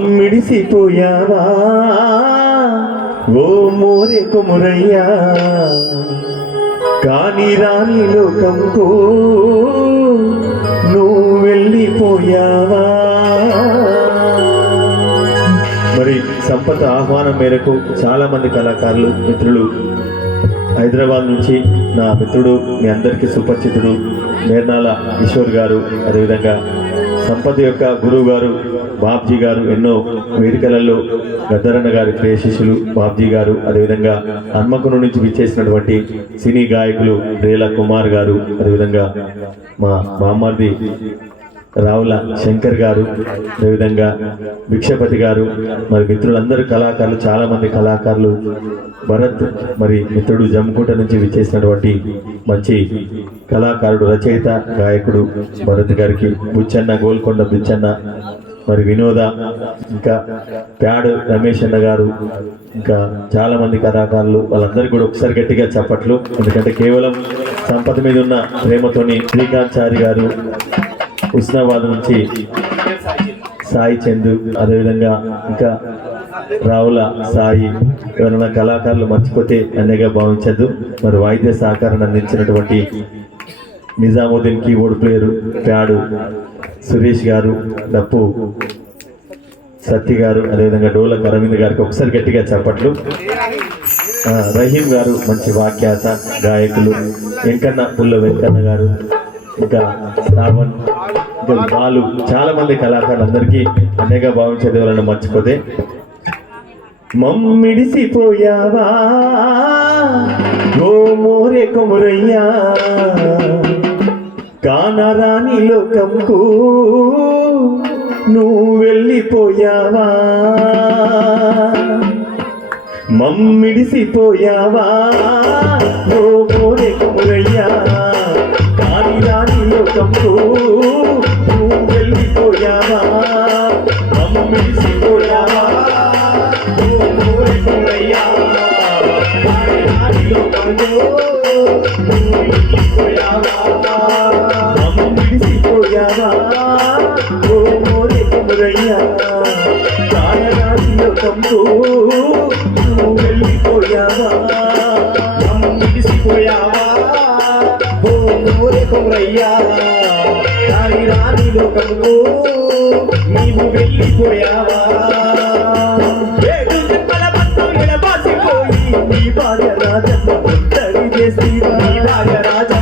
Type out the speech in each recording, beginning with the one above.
మిడిసిపోయావా? ఓ మోరే కుమురయ్యా. కాని రాని లోకంకు నువ్వు వెళ్ళిపోయావా? మరి సంపద ఆహ్వానం మేరకు చాలామంది కళాకారులు మిత్రులు హైదరాబాద్ నుంచి నా మిత్రుడు మీ అందరికీ సుపరిచితుడు మేర్నాల కిషోర్ గారు. అదేవిధంగా సంపద యొక్క గురువు గారు బాబ్జీ గారు ఎన్నో వేదికలలో గద్దరన్న గారి ప్రియ శిష్యులు బాబ్జీ గారు అదేవిధంగా హన్మకును నుంచి విచ్చేసినటువంటి సినీ గాయకులు రేల కుమార్ గారు అదేవిధంగా మా బామ్మార్ది రావుల శంకర్ గారు అదేవిధంగా భిక్షపతి గారు మరి మిత్రులందరూ కళాకారులు చాలామంది కళాకారులు భరత్ మరి మిత్రుడు జమ్ముకుంట నుంచి విచ్చేసినటువంటి మంచి కళాకారుడు రచయిత గాయకుడు భరత్ గారికి బుచ్చన్న గోల్కొండ బుచ్చన్న మరి వినోద ఇంకా ప్యాడ్ రమేష్ అన్న గారు ఇంకా చాలామంది కళాకారులు వాళ్ళందరికీ కూడా ఒకసారి గట్టిగా చెప్పట్లు ఎందుకంటే కేవలం సంపద మీద ఉన్న ప్రేమతోని శ్రీకాంత్ చారి గారు హుస్నాబాద్ నుంచి సాయి చందు అదేవిధంగా ఇంకా రావుల సాయి ఎవరైనా కళాకారులు మర్చిపోతే అన్నగా భావించద్దు. మరి వాయిద్య సహకారాన్ని అందించినటువంటి Nizamuddin keyboard player pad Suresh గారు డప్పు సత్తి గారు అదేవిధంగా డోలక్ అరవింద్ గారికి ఒకసారి గట్టిగా చెప్పట్లు. రహీం గారు మంచి వాఖ్యాత గాయకులు వెంకన్న పుల్ల వెంకన్న గారు ఇంకా శ్రావణ్ వాళ్ళు చాలా మంది కళాకారులందరికీ అనేక భావించేది ఎవరైనా మర్చిపోతే మమ్మిడిసిపోయావా? ఓ మోరే కొమురయ్యా. కానరాని లోకంకు నువ్వు వెళ్ళిపోయావా? మమ్మిడిసిపోయావా? ఓ మోరే కొమురయ్యా. కాని రాని లోకంకు రాని నువ్వు వెళ్ళిపోయావా మమ్మిడిసిపోయావా ఓ మోరే కొమురయ్యా రాని రాని లోకంకు నీవు వెళ్ళిపోయావా? నీ భార్య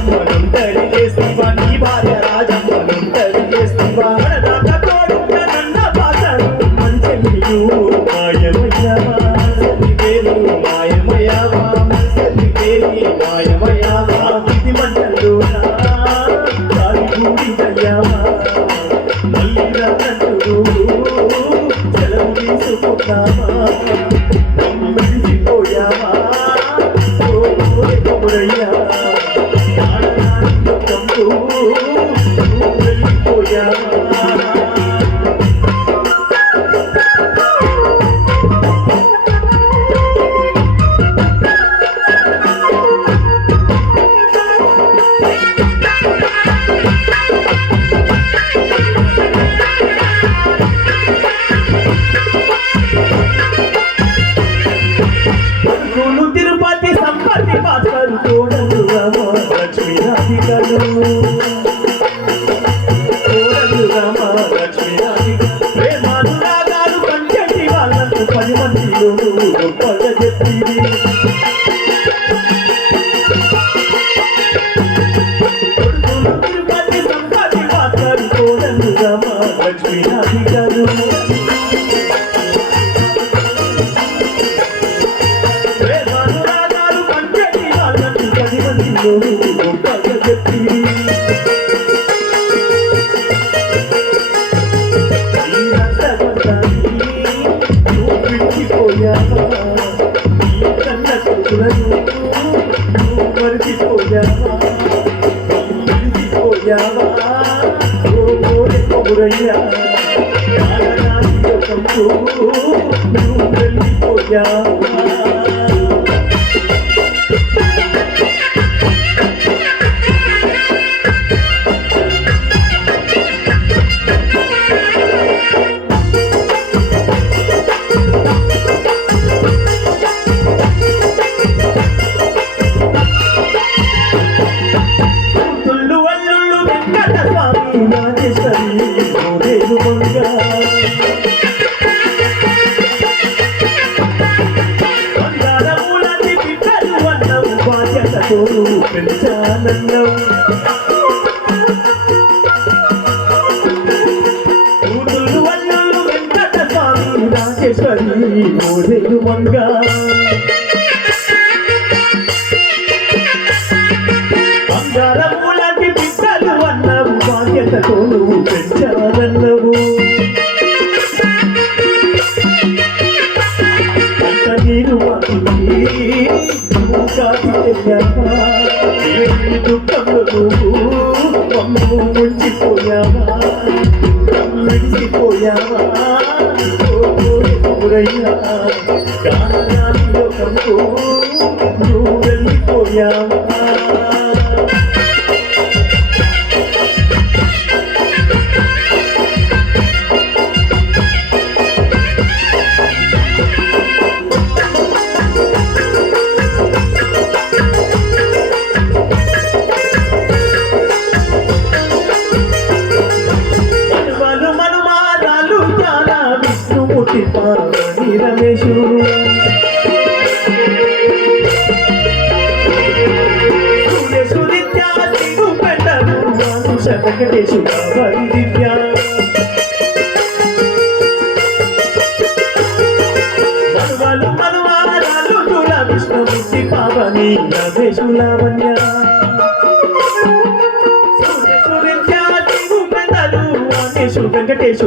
నువ్వు వెళ్ళిపోయావా one నువ్వు వెళ్ళిపోయావా రమేశు వెంకటేశు బాబరి దివ్య తుల విష్ణుమూర్తి పావని రమేశు లావణ్య. వెంకటేశు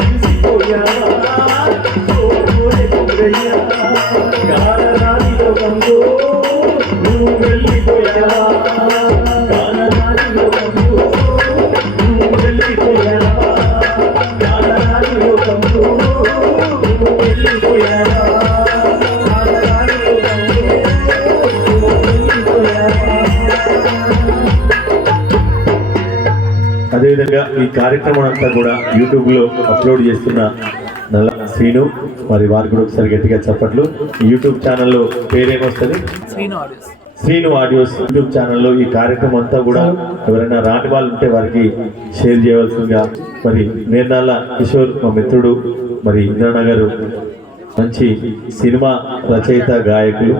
అదేవిధంగా ఈ కార్యక్రమం అంతా కూడా యూట్యూబ్లో అప్లోడ్ చేస్తున్న నల్ల శ్రీను మరి వారికి కూడా ఒకసారి గట్టిగా చెప్పట్లు. యూట్యూబ్ ఛానల్లో పేరేమొస్తుంది? శ్రీను ఆడియోస్. యూట్యూబ్ ఛానల్లో ఈ కార్యక్రమం అంతా కూడా ఎవరైనా రాని వాళ్ళు ఉంటే వారికి షేర్ చేయవలసిందిగా మరి నేర్నాల కిషోర్ మా మిత్రుడు మరి ఇంద్రనగర్ మంచి సినిమా రచయిత గాయకులు.